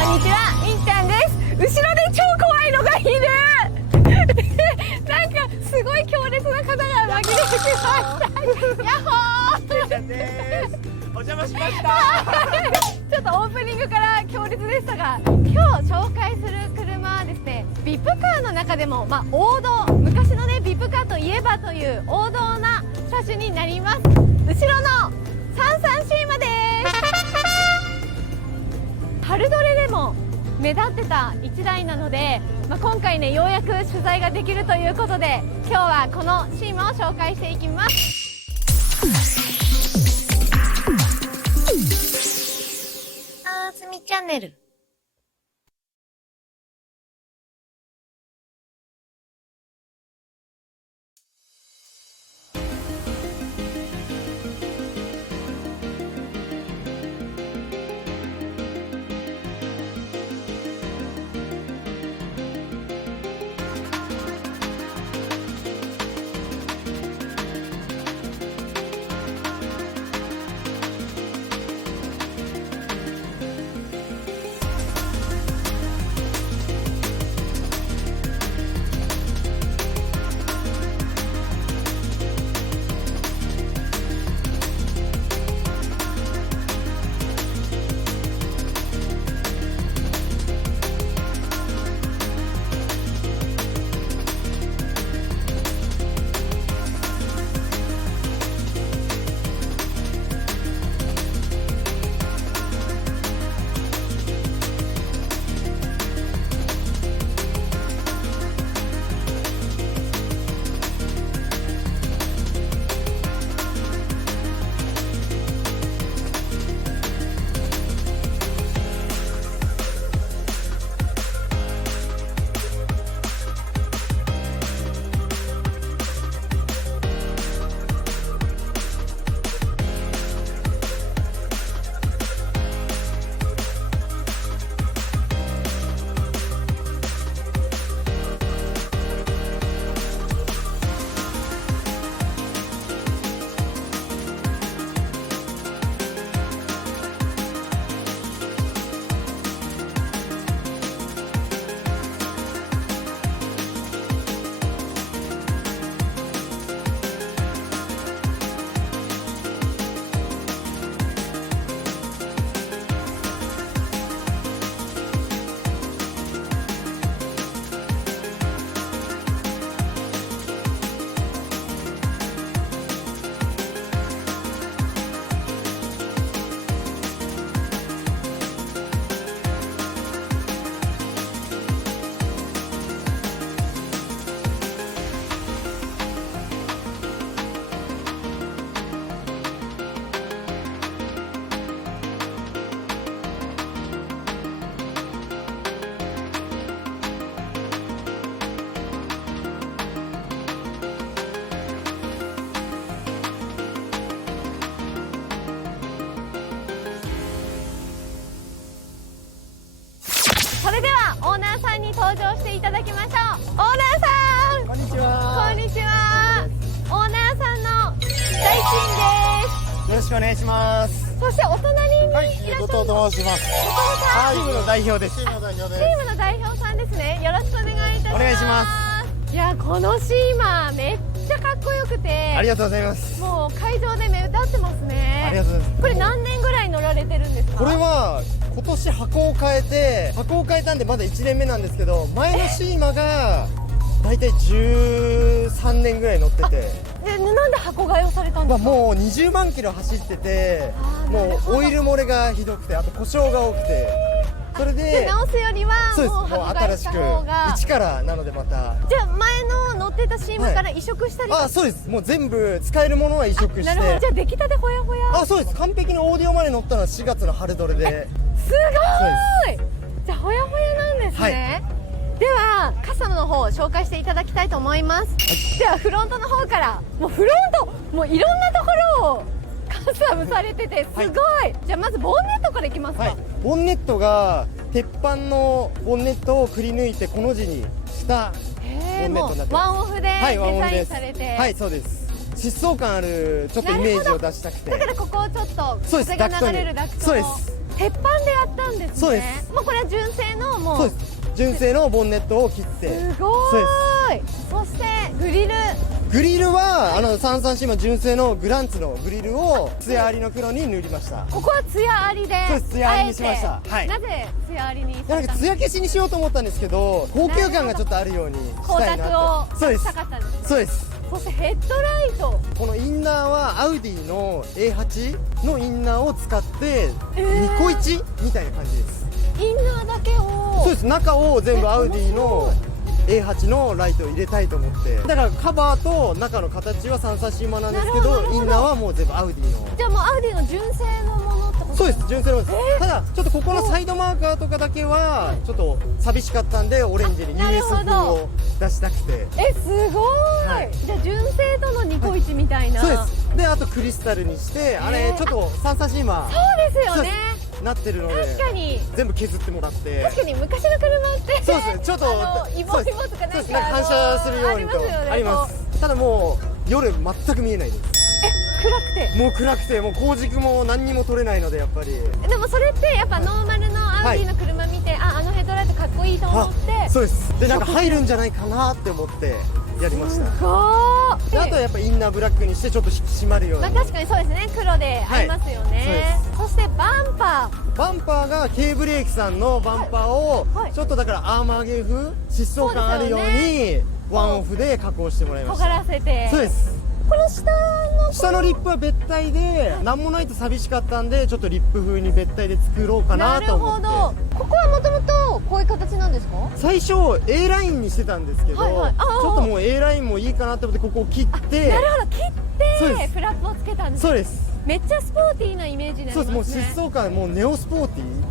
んにちは、みんちゃんです。後ろで超怖いのがいるなんかすごい強烈な方が紛れてきましたヤッホーみんちゃんです。お邪魔しましたちょっとオープニングから強烈でしたが、今日紹介する車はですね、ビップカーの中でも、王道、昔のねビップカーといえばという王道な車種になります。後ろの33シーマです。春ドレでも目立ってた1台なので、今回ねようやく取材ができるということで、今日はこのシーマを紹介していきます。あーつみチャンネル。それではオーナーさんに登場していただきましょう。オーナーさん、こんにちは。こんにちは。オーナーさんの大臣よろしくお願いします。です。そしてお隣にいらっしゃるの、後藤と申します。チームの代表です。チームの代表チでームの代表さんですね。よろしくお願いいたします。お願いしまいや、このシーマめっちゃかっこよくて、ありがとうございます。もう会場で目立ってますね。ありがとうございます。これ何年ぐらい乗られてるんですか？これは今年箱を変えたんでまだ1年目なんですけど、前のシーマがだいたい13年ぐらい乗ってて、で、なんで箱買いをされたんですか？もう20万キロ走ってて、あーなるもほどうオイル漏れがひどくて、あと故障が多くて、それで直すよりはそうです、もうもう箱買いした新しく方が。一からなのでまた。じゃあ前の乗ってたシーマから移植したりとか、あ、そうです。もう全部使えるものは移植して。なるほど。じゃあ出来たてほやほや。あ、そうです。完璧なオーディオまで乗ったのは4月の春ドレで。すごーい。じゃあほやほやなんですね。ではカスタムの方を紹介していただきたいと思います。ではフロントの方から、もうフロントもういろんなところをカスタムされててすごい。じゃあまずボンネットからいきますか。ボンネットが鉄板のボンネットをくり抜いてこの字にしたボンネットになってます。ワンオフではい、ワンオフデザインです。されて、はい、そうです。疾走感あるちょっとイメージを出したくて。だからここをちょっとそうです、風が流れるダクトを。そうです。鉄板でやったんですね。そうです。もうこれは純正のもう。そうです。純正のボンネットを切ってすごーい。そしてグリル。グリルは330シーマ純正のグランツのグリルを艶ありの黒に塗りました。ここは艶ありで。そうです、艶ありにしました。はい。なぜ艶ありにしいや、なんか艶消しにしようと思ったんですけど、高級感がちょっとあるようにしたいなって。そうです。したかったんですね。そうです。そしてヘッドライト。このインナーはアウディの A8 のインナーを使って2個1みたいな感じです。インナーだけを。そうです。中を全部アウディのA8 のライトを入れたいと思って、だからカバーと中の形は330シーマなんですけど、インナーはもう全部アウディの。じゃあもうアウディの純正のものってこと？そうです、純正のものです。ただちょっとここのサイドマーカーとかだけはちょっと寂しかったんで、オレンジに US 風を出したくて。すごーい、はい、じゃあ純正とのニコイチみたいな、そうです。で、あとクリスタルにして、あれちょっと330シーマそうですよねなってるので、確かに全部削ってもらって。確かに昔の車ってそうですね、ちょっとイボイボとかなんか反射するようにとあります。ただもう夜全く見えないです。暗くてもう光軸も何にも取れないので、やっぱり。でもそれってやっぱノーマルのアウディの車見て、あのヘッドライトかっこいいと思って。そうです。で、なんか入るんじゃないかなって思ってやりました。すごー。で、あとはやっぱインナーブラックにしてちょっと引き締まるように。確かにそうですね、黒で合いますよね。そしてバンパーが K ブレーキさんのバンパーをちょっとだからアーマーゲー風疾走感あるようにワンオフで加工してもらいました。尖らせて。そうです。この下のリップは別体で、なんもないと寂しかったんで、ちょっとリップ風に別体で作ろうかなと思って。なるほど。ここはもともとこういう形なんですか？最初 A ラインにしてたんですけど、ちょっともう A ラインもいいかなと思ってここを切って。なるほど、切ってフラップをつけたんです。そうです。めっちゃスポーティーなイメージになりますね。そうです。もう疾走感、もうネオスポーティーに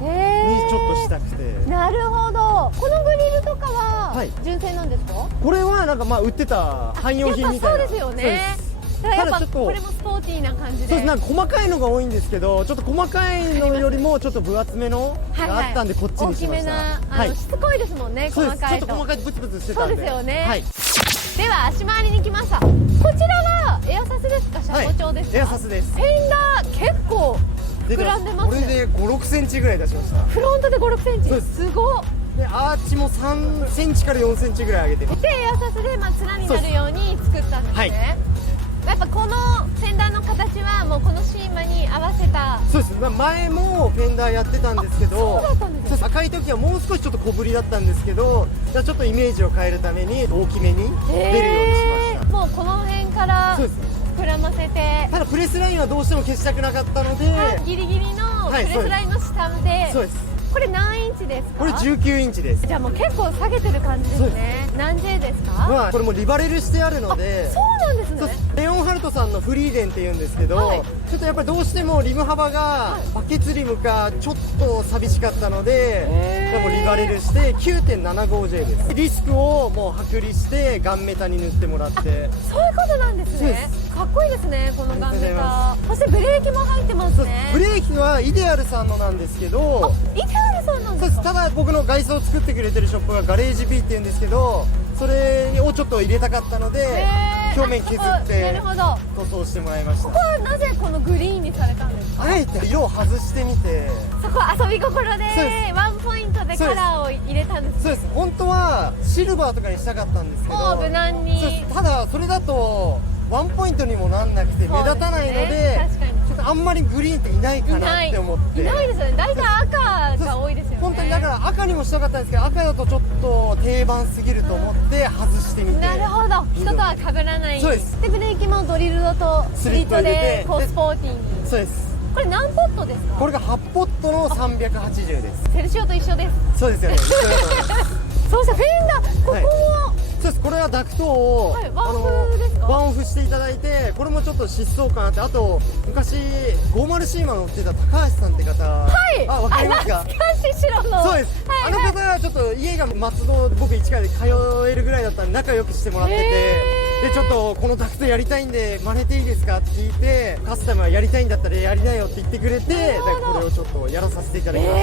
ちょっとしたくて。なるほど。このグリルとかは純正なんですか？これはなんか売ってた汎用品みたいな。そうですよね。やっぱこれもスポーティーな感じで。そうです。なんか細かいのが多いんですけど、ちょっと細かいのよりもちょっと分厚めのがあったんでこっちにしました。大きめな、しつこいですもんね、細かいと。ちょっと細かいとブツブツしてたんで。そうですよね。はい。では足回りに来ました。こちらはエアサスですか、車高調ですか？エアサスです。フェンダー結構膨らんでますね。これで5、6センチぐらい出しました。フロントで5、6センチ。すごっ。で、アーチも3センチから4センチぐらい上げて。で、エアサスで綱になるように作ったんですね。やっぱこのフェンダーの形はもうこのシーマに合わせた。そうです。前もフェンダーやってたんですけど、そうだったんですね。赤い時はもう少しちょっと小ぶりだったんですけど、ちょっとイメージを変えるために大きめに出るようにしました。もうこの辺から膨らませて。ただプレスラインはどうしても消したくなかったので、ギリギリのプレスラインの下で。そうです。これ何インチですか？これ19インチです。じゃあもう結構下げてる感じですね。何 J ですか？これもリバレルしてあるので。そうなんですね。レオンハルトさんのフリーデンっていうんですけど、ちょっとやっぱりどうしてもリム幅がバケツリムかちょっと寂しかったので、もうリバレルして 9.75J です。ディスクをもう剥離してガンメタに塗ってもらって。そういうことなんですね。かっこいいですね、このガンメタ。そしてブレーキも入ってますね。ブレーキはイデアルさんのなんですけど、イデアルさんなんですか？ただ僕の外装を作ってくれてるショップがガレージ B っていうんですけど、それをちょっと入れたかったので表面削って塗装してもらいました。ここはなぜこのグリーンにされたんですか？あえて色を外してみて、そこ遊び心でワンポイントでカラーを入れたんです。そうです。本当はシルバーとかにしたかったんですけど、無難に。ただそれだとワンポイントにもなんなくて目立たないので、ちょっとあんまりグリーンっていないかなって思って。いないですよね。大体赤が多いですよね。本当にだから赤にもしたかったんですけど、赤だとちょっと定番すぎると思って外してみて。なるほど。人とは被らない。そうです。でブレーキもドリルドとスリットでこうスポーティーに。そうです。これ何ポットですか？これが8ポットの380です。セルシオと一緒です。そうですよね。そうしたフェンダー、ここも。そうです。これはダクトをワンオフですか？ワンオフしていただいて、これもちょっと疾走感あって、あと昔50シーマ乗ってた高橋さんって方、わかりますか？懐かしい白の。そうです。あの方はちょっと家が松戸、僕市川で通えるぐらいだったんで仲良くしてもらってて、でちょっとこのダクトやりたいんで真似ていいですかって聞いて、カスタムはやりたいんだったらやりなよって言ってくれて、これをちょっとやらさせていただきまし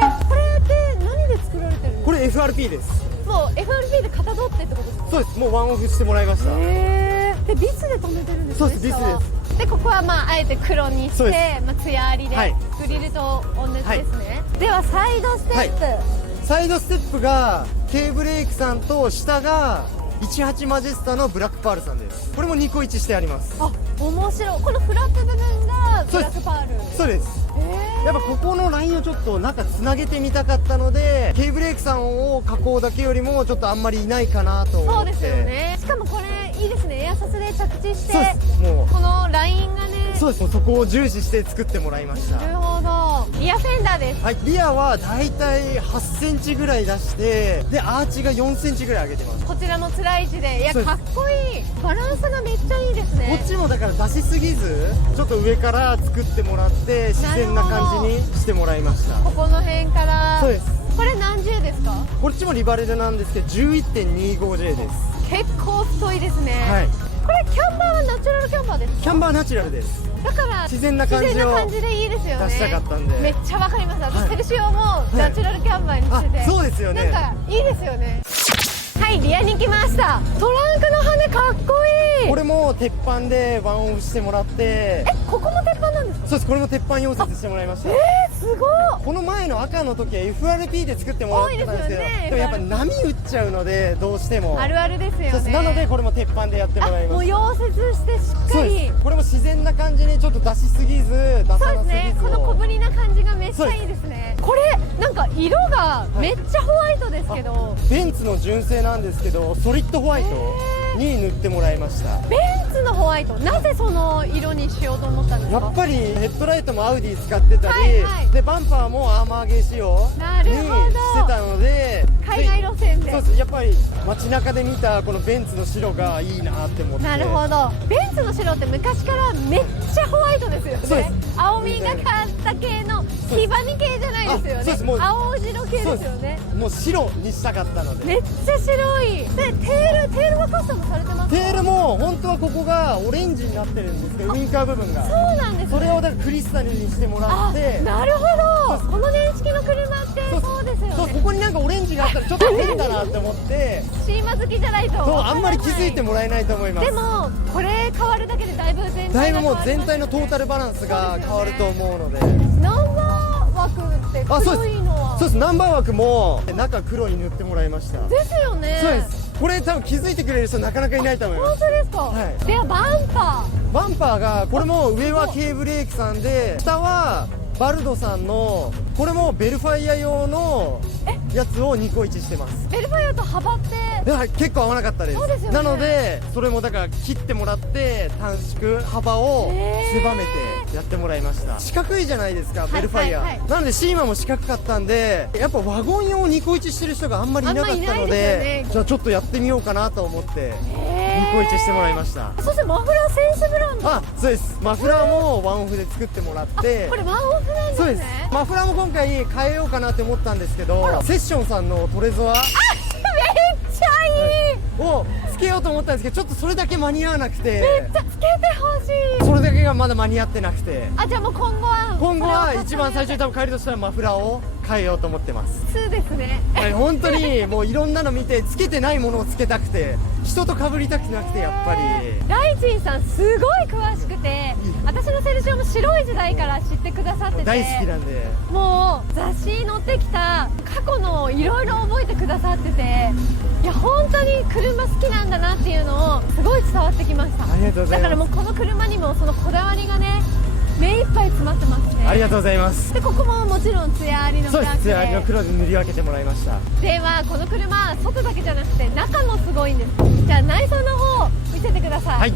た。これって何で作られてるんですか？これ FRP です。もう FRP で型取ってってことですか？そうです。もうワンオフしてもらいました。でビスで留めてるんですね。そうです。ビスです。でここはまああえて黒にしそうでて、まあ、艶ありで、はいグリルと同じですね、ではサイドステップ、サイドステップが K ブレイクさんと下が18マジェスタのブラックパールさんです。これも2個1してあります。あ、面白い。このフラップ部分がブラックパール。そうです。やっぱここのラインをちょっとなんかつなげてみたかったので K ブレイクさんを加工だけよりもちょっとあんまりいないかなと思って。そうですよね。しかもこれいいですね、エアサスで着地して、そうです。もうこのラインがね、そうです。もうそこを重視して作ってもらいました。なるほど。リアフェンダーです。はい、リアはだいたい8センチぐらい出してでアーチが4センチぐらい上げてます。こちらも辛い位置で、いやそうですかっこいい。バランスがめっちゃいいですね。こっちもだから出しすぎずちょっと上から作ってもらって自然な感じにしてもらいました。ここの辺から。そうです。これ何 J ですか？こっちもリバレルなんですけど 11.25J です。結構太いですね。はい。これキャンバーはナチュラルキャンバーですか？キャンバーナチュラルです。だから自然な感じを自然な感じでいいですよね。出したかったんでめっちゃわかります。私、はいセルシオもナチュラルキャンバーにしてて、あ、そうですよね。なんかいいですよね。はい、リアに来ました。トランクの羽かっこいい。これも鉄板でワンオフしてもらってここも鉄板なんですか？そうです。これも鉄板溶接してもらいました。すごい。この前の赤の時は FRP で作ってもらってたんですけど多いですよねでもやっぱ波打っちゃうのでどうしてもあるあるですよね。そうです。なのでこれも鉄板でやってもらいもうます。溶接してしっかそうり。です。これも自然な感じにちょっと出しすぎず出さなすぎずそうですね。この小ぶりな感じがめっちゃいいですね。これなんか色がめっちゃホワイトですけど、ベンツの純正なんですけどソリッドホワイトに塗ってもらいました。ベンツのホワイト、なぜその色にしようと思ったんですか？やっぱりヘッドライトもアウディ使ってたり、はいはいでバンパーもアーマーゲー仕様にしなるほどてたので海外路線で。そうです。やっぱり街中で見たこのベンツの白がいいなって思って。なるほど。ベンツの白って昔からめっちゃホワイトですよね。そうです。青みがかった系の黄ばみ系じゃないですよね。あそうです。もう青白系ですよね。もう白にしたかったので。めっちゃ白い。でテールはカスタムされてますか？テールも本当はここがオレンジになってるんですけどウインカー部分がそうなんですね。それをだからクリスタルにしてもらあ、ってなるほど。この年式の車ってそうですよね。そうここになんかオレンジがあったらちょっと変だなって思ってシーマ好きじゃないとそうあんまり気づいてもらえないと思います。でもこれ変わるだけでだいぶ全体が変わりますね。だいぶもう全体のトータルバランスが変わると思うので。ナンバー枠って黒いのはそうです。ナンバー枠も中黒に塗ってもらいました。ですよね。そうです。これ多分気づいてくれる人なかなかいないと思いま本す。当ですか？はいではバンパバンパーがこれも上は K ブレーキさんで下はバルドさんのこれもベルファイア用のやつを2個1してます。ー、ベルファイアと幅ってでは結構合わなかったです。そうですよねなのでそれもだから切ってもらって短縮幅を狭めてやってもらいました。四角いじゃないですかベルファイア、はいはいはいなのでシーマも四角かったんでやっぱワゴン用2個1してる人があんまりいなかったあんまいないのですよでねじゃあちょっとやってみようかなと思って2個1してもらいました。そしてマフラーセンスブランド。あ、そうです。マフラーもワンオフで作ってもらってこれワンオフなんですね。そうです。マフラーも今回変えようかなって思ったんですけどセッションさんのトレゾアめっちゃいい。をつけようと思ったんですけどちょっとそれだけ間に合わなくてめっちゃつけてほしい。それだけがまだ間に合ってなくてあ、じゃあもう今後は今後は一番最初に多分変えるとしたらマフラーを変えようと思ってます。そうですね。はい、本当にもういろんなの見てつけてないものをつけたくて人と被りたくなくてやっぱりライチンさんすごい詳しくて、私のセルシオも白い時代から知ってくださってて大好きなんでもう雑誌に載ってきた過去のいろいろ覚えてくださってて、いや本当に車好きなんだなっていうのをすごい伝わってきました。ありがとうございます。だからもうこの車にもそのこだわりがね目いっぱい詰まってますね。ありがとうございます。でここももちろん艶ありのブそうです。ラック艶ありので。黒で塗り分けてもらいました。ではこの車外だけじゃなくて中もすごいんです。じゃあ内装の方見せてください。はい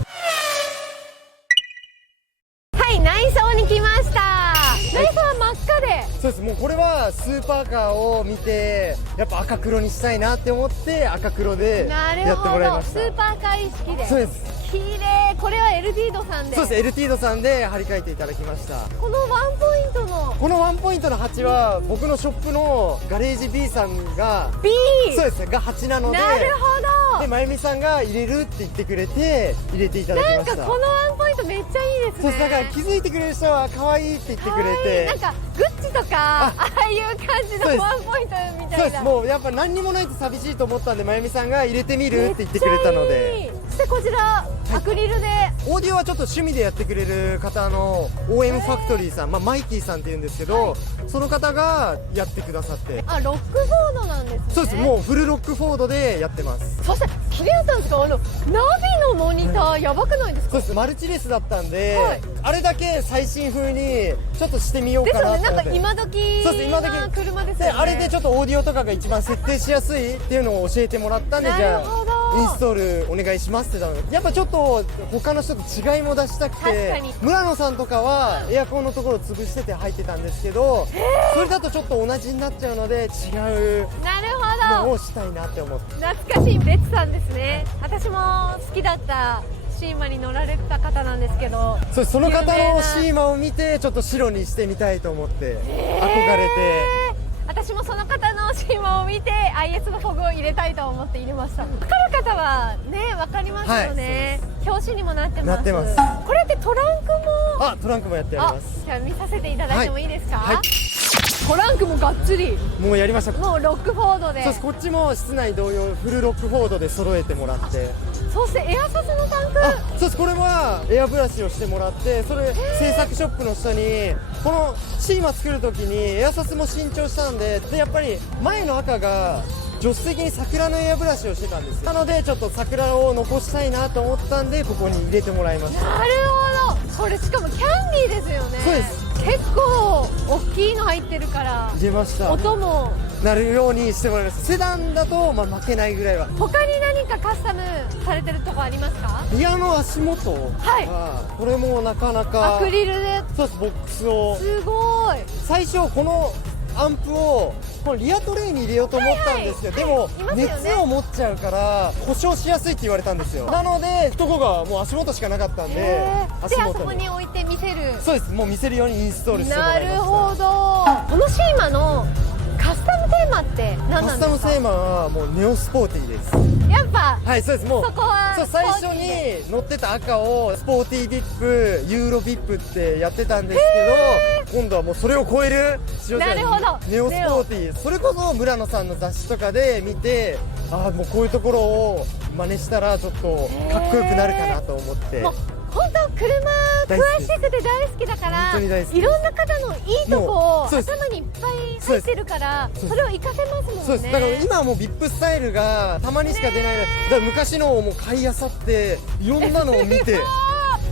はい、内装に来ました。内装は真っ赤で、そうです。もうこれはスーパーカーを見てやっぱ赤黒にしたいなって思って赤黒でなるやってもほど、らいました。スーパーカー意識で。そうです。綺麗。これはエルディードさんで。そうです。エルティードさんで張り替えていただきました。このワンポイントのこのワンポイントの鉢は僕のショップのガレージ B さんが B。そうですが鉢なのでなるほど。でまゆみさんが入れるって言ってくれて入れていただきました。なんかこのワンポイントめっちゃいいですね。そうです。だから気づいてくれる人は可愛いって言ってくれてなんかグッチとかああいう感じそうですのワンポイントみたいな。そうです。もうやっぱ何にもないと寂しいと思ったんでまゆみさんが入れてみるって言ってくれたのでめっちゃいい。してこちら、アクリルでオーディオはちょっと趣味でやってくれる方の OM ファクトリーさん、マイキーさんっていうんですけど、その方がやってくださって、あ、ロックフォードなんですね。そうです、もうフルロックフォードでやってます。そして桐谷さんですか、ナビのモニター、やばくないですか？そうです、マルチレスだったんで、はい、あれだけ最新風にちょっとしてみようかなと思って。ですよね、なんか今時そうです、今時な車ですよね。であれでちょっとオーディオとかが一番設定しやすいっていうのを教えてもらったんで、じゃなるほどあインストールお願いしますって言ったの。やっぱちょっと他の人と違いも出したく確かてに、村野さんとかはエアコンのところ潰してて入ってたんですけど、それだとちょっと同じになっちゃうので違うなるのほど、をしたいなって思って。懐かしいベツさんですね。私も好きだったシーマに乗られた方なんですけど、その方の有名なシーマを見てちょっと白にしてみたいと思って憧れて。私もその方のシーマを見て IS のフォグを入れたいと思って入れました。分かる方はね、分かりますよね、表紙にもなってます。なってます。これってトランクも、あ、トランクもやってあります。じゃあ見させていただいてもいいですか？はいはい、トランクもがっつりもうやりました。もうロックフォードで、そうです、こっちも室内同様フルロックフォードで揃えてもらって、そしてエアサスのタンク、そうです、これはエアブラシをしてもらって、それ制作ショップの人にこのシーマ作るときにエアサスも新調したんで、やっぱり前の赤が助手席に桜のエアブラシをしてたんですよ。なのでちょっと桜を残したいなと思ったんで、ここに入れてもらいました。なるほど、これしかもキャンディーですよね。そうです、結構大きいの入ってるから入れました。音もなるようにしてもらいます。セダンだと負けないぐらいは。他に何かカスタムされてるとこありますか？リアの足元は、これもなかなかアクリルで、そうです、ボックスをすごい。最初このアンプをこのリアトレイに入れようと思ったんですけど、でもいますよね熱を持っちゃうから故障しやすいって言われたんですよ。なのでとこがもう足元しかなかったんで、足で、あそこ元に、に置いて見せる。そうです、もう見せるようにインストールしてもならいました。るほど。このシーマのカスタムテーマって何カスなんですか？タムテーマはもうネオスポーティーです。やっぱはい、そうです、もうそこはそう、最初に乗ってた赤をスポーティービップ、ユーロビップってやってたんですけど、今度はもうそれを超えるなるほどネオスポーティー、それこそ村野さんの雑誌とかで見て、ああもうこういうところを真似したらちょっとかっこよくなるかなと思って。もう本当車詳しくて大好きだから、本当に大好き、いろんな方のいいとこをそうです頭にいっぱい入ってるから、それを活かせますもんね。そうです、だから今はもうビップスタイルがたまにしか出ないので、だから昔のをもう買い漁っていろんなのを見て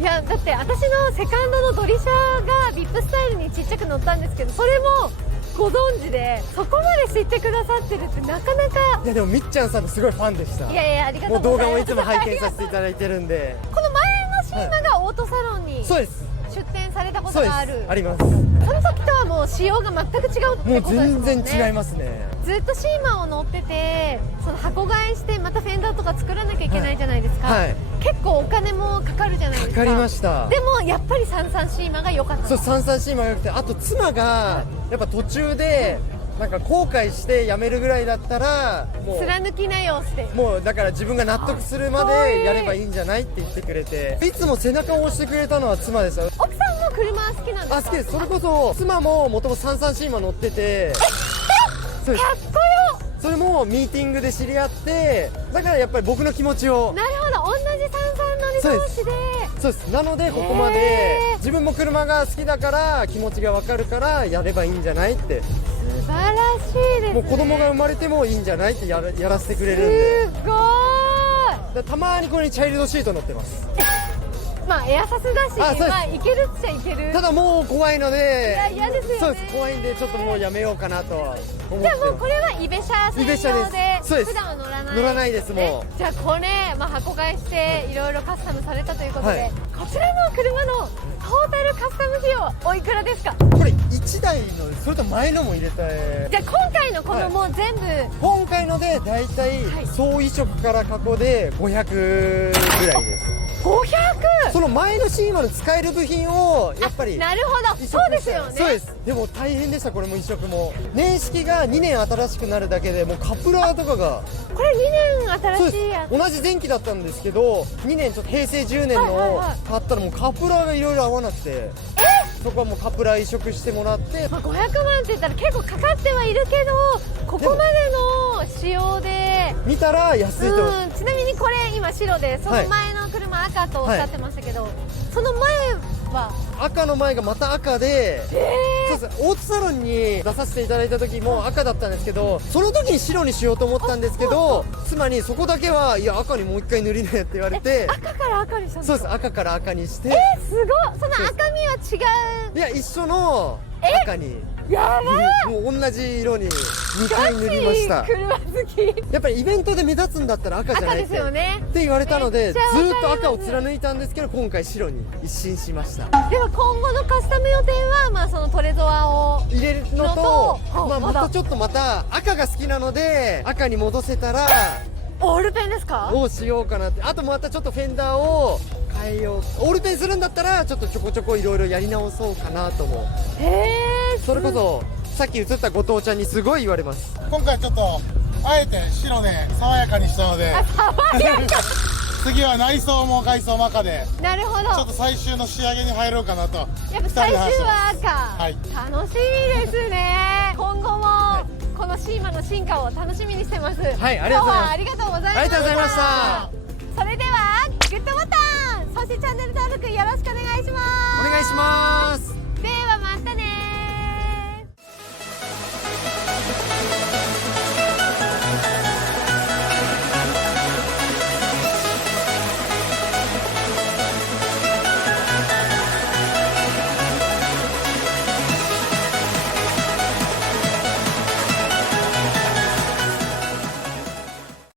いやだって私のセカンドのドリシャがビップスタイルにちっちゃく乗ったんですけど、それもご存知で、そこまで知ってくださってるってなかなか。いやでもみっちゃんさんのすごいファンでした。いやいや、ありがともう動うございます。画もいつも拝見させていただいてるんで。この前のシーマがオートサロンにそうです、出店されたこそうです、とがある。あります。その時とはもう仕様が全く違うってもうことですもんね。全然違いますね。ずっとシーマを乗ってて、その箱買いしてまたフェンダーとか作らなきゃいけないじゃないですか、はい、結構お金もかかるじゃないですか。かかりました。でもやっぱり33シーマが良かった。そう、33シーマが良くて、あと妻がやっぱ途中でなんか後悔してやめるぐらいだったらもう貫きなよって。もうだから自分が納得するまでやればいいんじゃないって言ってくれて、いつも背中を押してくれたのは妻ですよ。奥さんも車好きなんですか？あ、好きです。それこそ妻ももともと33シーマ乗ってて、そうです、かっこよ。それもミーティングで知り合って、だからやっぱり僕の気持ちを。なるほど、同じ33乗り同士で。そうです、なのでここまで自分も車が好きだから気持ちが分かるからやればいいんじゃないって、素晴らしいですね。もう子供が生まれてもいいんじゃないってやらせてくれるんで、すごーい。だたまにこれにチャイルドシート乗ってます。まあエアサスだし、あ、そうです、まあいけるっちゃいける。ただもう怖いので、いや嫌ですよね。そうです、怖いんでちょっともうやめようかなとは思ってじゃあもうまこれはイベ車専イベ車です用で、そうです普段は乗らない、乗らないですもうじゃあこれ、まあ、箱買いしていろいろカスタムされたということで、はいこちらの車のトータルカスタム費用おいくらですか？す。これ1台の、それと前のも入れて、じゃあ今回のこのもう全部、今回のでだいたいはい総移植から過去で500ぐらいです。 500! その前のシーマの使える部品をやっぱりなるほど、移植そうですよね。そうです。でも大変でした、これも移植も。年式が2年新しくなるだけでもうカプラーとかが、これ2そう年新しいでやす、同じ前期だったんですけど2年ちょっと平成10年はいはいのはい買ったらもうカプラーがいろいろ合わなくて、そこはもうカプラー移植してもらって、つ、まあ、500万って言ったら結構かかってはいるけど、ここまでの仕様で見たら安いと思う。ちなみにこれ今白で、その前の車赤とおっしゃってましたけど、その前は赤の前がまた赤で、そうです。オートサロンに出させていただいた時も赤だったんですけど、その時に白にしようと思ったんですけど、妻にそこだけはいや赤にもう一回塗りなよって言われて、赤から赤にしたんですか？そうです。赤から赤にして、すごい。その赤みは違う。いや一緒の赤に、やばい。もう同じ色に2回塗りました。車好き。やっぱりイベントで目立つんだったら赤じゃない赤ですよね。って言われたので、ずめっちゃわかりますーっと赤を貫いたんですけど、今回白に一新しました。では今後のカスタム予定は、まあそのトレゾアを入れるのと、まあまだまたちょっとまた赤が好きなので、赤に戻せたらオールペンですか？どうしようかなって。あとまたちょっとフェンダーを変えよう。オールペンするんだったらちょっとちょこちょこいろいろやり直そうかなと思う。それこそさっき映った後藤ちゃんにすごい言われます。今回ちょっとあえて白で爽やかにしたので、爽やか。次は内装も外装も赤でなるほど。ちょっと最終の仕上げに入ろうかなと。やっぱ最終は赤、はい楽しみですね。今後もこのシーマの進化を楽しみにしてます。はいありがとうございます今日はありがとうございました。ありがとうございました。それではグッドボタン、そしてチャンネル登録よろしくお願いします。お願いします。